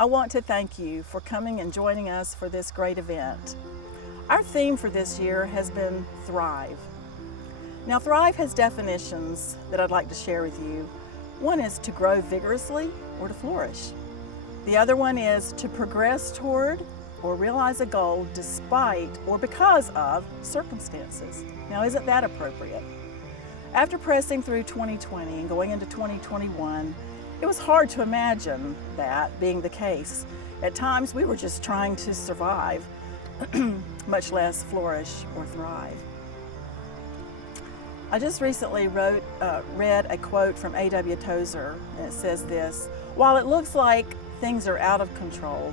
I want to thank you for coming and joining us for this great event. Our theme for this year has been Thrive. Now, Thrive has definitions that I'd like to share with you. One is to grow vigorously or to flourish. The other one is to progress toward or realize a goal despite or because of circumstances. Now, isn't that appropriate? After pressing through 2020 and going into 2021, it was hard to imagine that being the case. At times, we were just trying to survive, much less flourish or thrive. I just recently read a quote from A.W. Tozer, and it says this: "While it looks like things are out of control,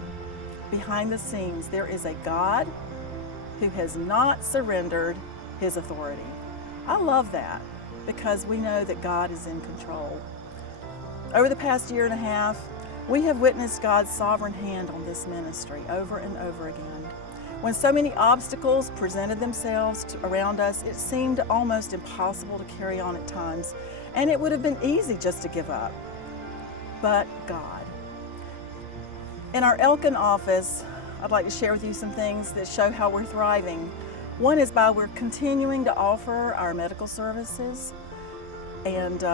behind the scenes there is a God who has not surrendered his authority." I love that because we know that God is in control. Over the past year and a half, we have witnessed God's sovereign hand on this ministry over and over again. When so many obstacles presented themselves around us, it seemed almost impossible to carry on at times, and it would have been easy just to give up. But God. In our Elkin office, I'd like to share with you some things that show how we're thriving. One is by we're continuing to offer our medical services, and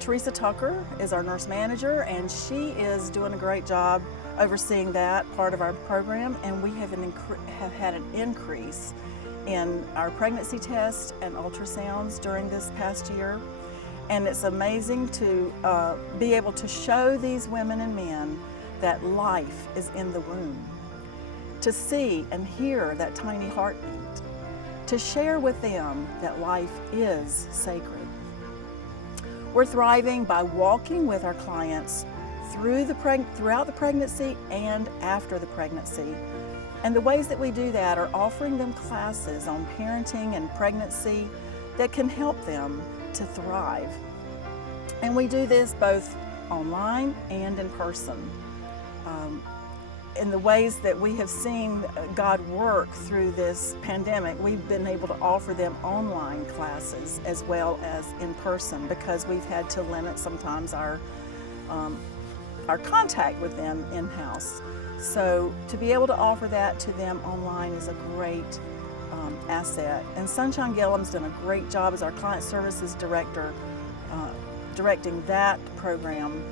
Teresa Tucker is our nurse manager, and she is doing a great job overseeing that part of our program, and we have had an increase in our pregnancy tests and ultrasounds during this past year. And it's amazing to be able to show these women and men that life is in the womb, to see and hear that tiny heartbeat, to share with them that life is sacred. We're thriving by walking with our clients throughout the pregnancy and after the pregnancy. And the ways that we do that are offering them classes on parenting and pregnancy that can help them to thrive. And we do this both online and in person. In the ways that we have seen God work through this pandemic, we've been able to offer them online classes as well as in person, because we've had to limit sometimes our contact with them in-house. So to be able to offer that to them online is a great asset. And Sunshine Gillum's done a great job as our client services director, directing that program.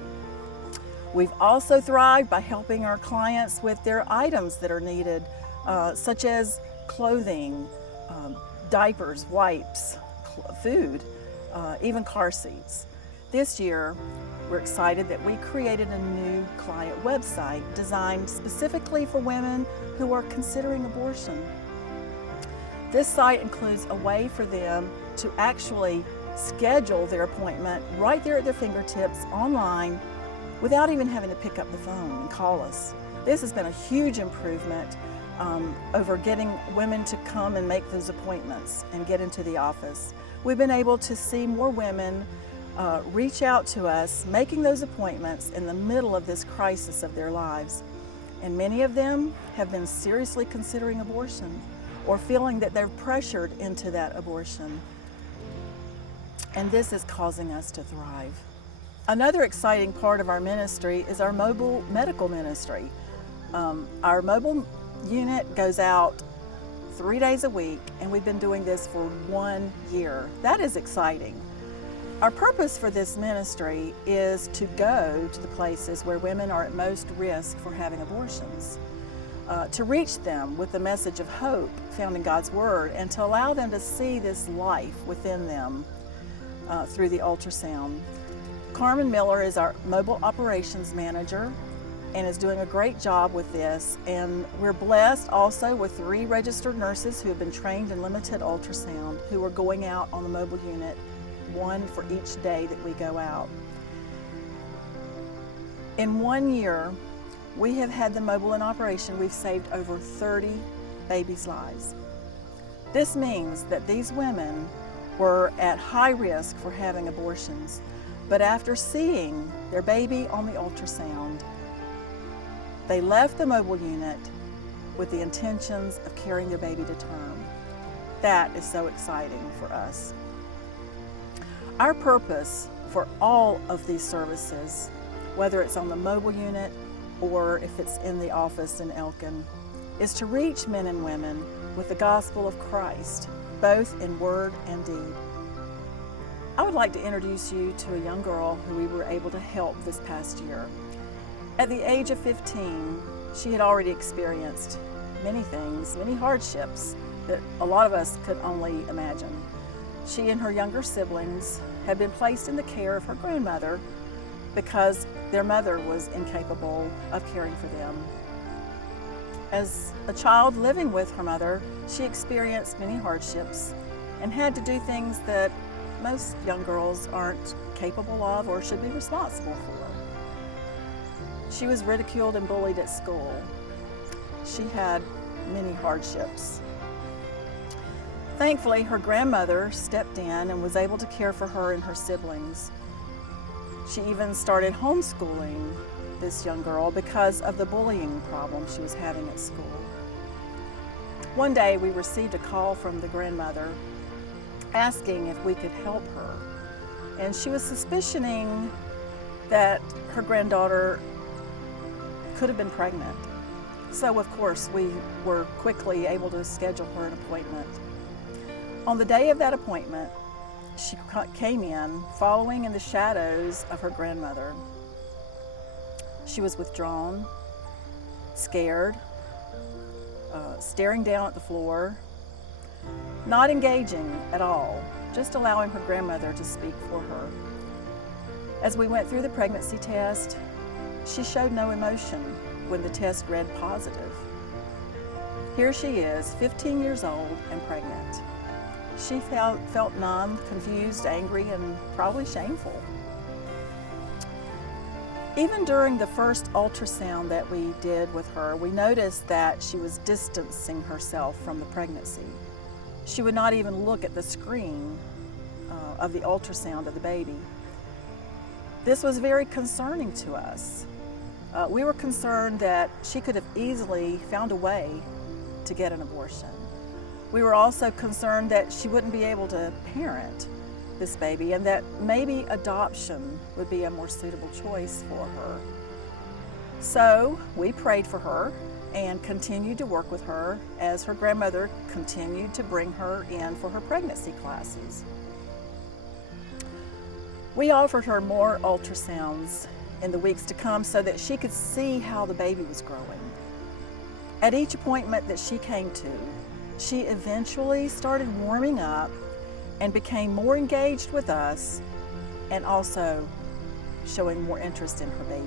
We've also thrived by helping our clients with their items that are needed, such as clothing, diapers, wipes, food, even car seats. This year, we're excited that we created a new client website designed specifically for women who are considering abortion. This site includes a way for them to actually schedule their appointment right there at their fingertips online, without even having to pick up the phone and call us. This has been a huge improvement over getting women to come and make those appointments and get into the office. We've been able to see more women reach out to us, making those appointments in the middle of this crisis of their lives. And many of them have been seriously considering abortion or feeling that they're pressured into that abortion. And this is causing us to thrive. Another exciting part of our ministry is our mobile medical ministry. Our mobile unit goes out 3 days a week, and we've been doing this for 1 year. That is exciting. Our purpose for this ministry is to go to the places where women are at most risk for having abortions, to reach them with the message of hope found in God's Word, and to allow them to see this life within them through the ultrasound. Carmen Miller is our mobile operations manager and is doing a great job with this. And we're blessed also with 3 registered nurses who have been trained in limited ultrasound, who are going out on the mobile unit, 1 for each day that we go out. In 1 year, we have had the mobile in operation. We've saved over 30 babies' lives. This means that these women were at high risk for having abortions. But after seeing their baby on the ultrasound, they left the mobile unit with the intentions of carrying their baby to term. That is so exciting for us. Our purpose for all of these services, whether it's on the mobile unit or if it's in the office in Elkin, is to reach men and women with the gospel of Christ, both in word and deed. I would like to introduce you to a young girl who we were able to help this past year. At the age of 15, she had already experienced many things, many hardships that a lot of us could only imagine. She and her younger siblings had been placed in the care of her grandmother because their mother was incapable of caring for them. As a child living with her mother, she experienced many hardships and had to do things that most young girls aren't capable of or should be responsible for. She was ridiculed and bullied at school. She had many hardships. Thankfully, her grandmother stepped in and was able to care for her and her siblings. She even started homeschooling this young girl because of the bullying problem she was having at school. One day we received a call from the grandmother asking if we could help her. And she was suspicioning that her granddaughter could have been pregnant. So of course we were quickly able to schedule her an appointment. On the day of that appointment, she came in following in the shadows of her grandmother. She was withdrawn, scared, staring down at the floor, not engaging at all, just allowing her grandmother to speak for her. As we went through the pregnancy test, she showed no emotion when the test read positive. Here she is, 15 years old and pregnant. She felt numb, confused, angry, and probably shameful. Even during the first ultrasound that we did with her, we noticed that she was distancing herself from the pregnancy. She would not even look at the screen of the ultrasound of the baby. This was very concerning to us. We were concerned that she could have easily found a way to get an abortion. We were also concerned that she wouldn't be able to parent this baby and that maybe adoption would be a more suitable choice for her. So we prayed for her and continued to work with her as her grandmother continued to bring her in for her pregnancy classes. We offered her more ultrasounds in the weeks to come so that she could see how the baby was growing. At each appointment that she came to, she eventually started warming up and became more engaged with us and also showing more interest in her baby.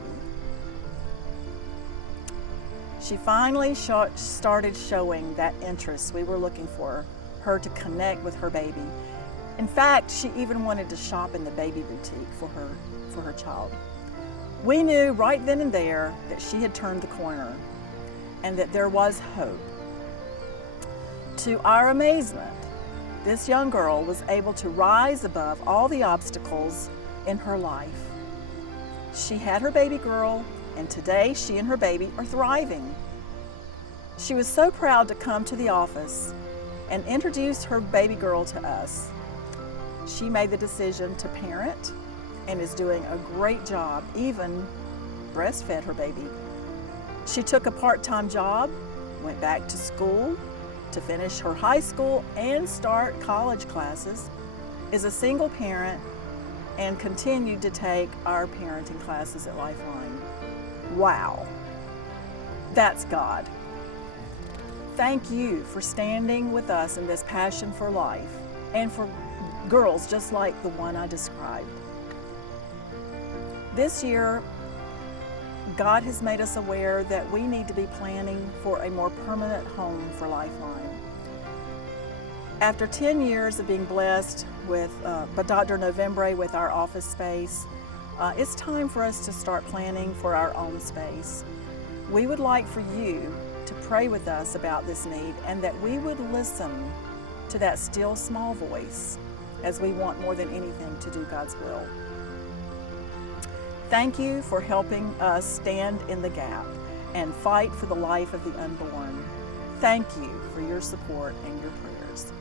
She finally started showing that interest we were looking for her to connect with her baby. In fact, she even wanted to shop in the baby boutique for her child. We knew right then and there that she had turned the corner and that there was hope. To our amazement, this young girl was able to rise above all the obstacles in her life. She had her baby girl, and today she and her baby are thriving. She was so proud to come to the office and introduce her baby girl to us. She made the decision to parent and is doing a great job, even breastfed her baby. She took a part-time job, went back to school to finish her high school and start college classes, is a single parent, and continued to take our parenting classes at Lifeline. Wow, that's God. Thank you for standing with us in this passion for life and for girls just like the one I described. This year, God has made us aware that we need to be planning for a more permanent home for Lifeline. After 10 years of being blessed with Dr. Novembre with our office space, it's time for us to start planning for our own space. We would like for you to pray with us about this need and that we would listen to that still small voice as we want more than anything to do God's will. Thank you for helping us stand in the gap and fight for the life of the unborn. Thank you for your support and your prayers.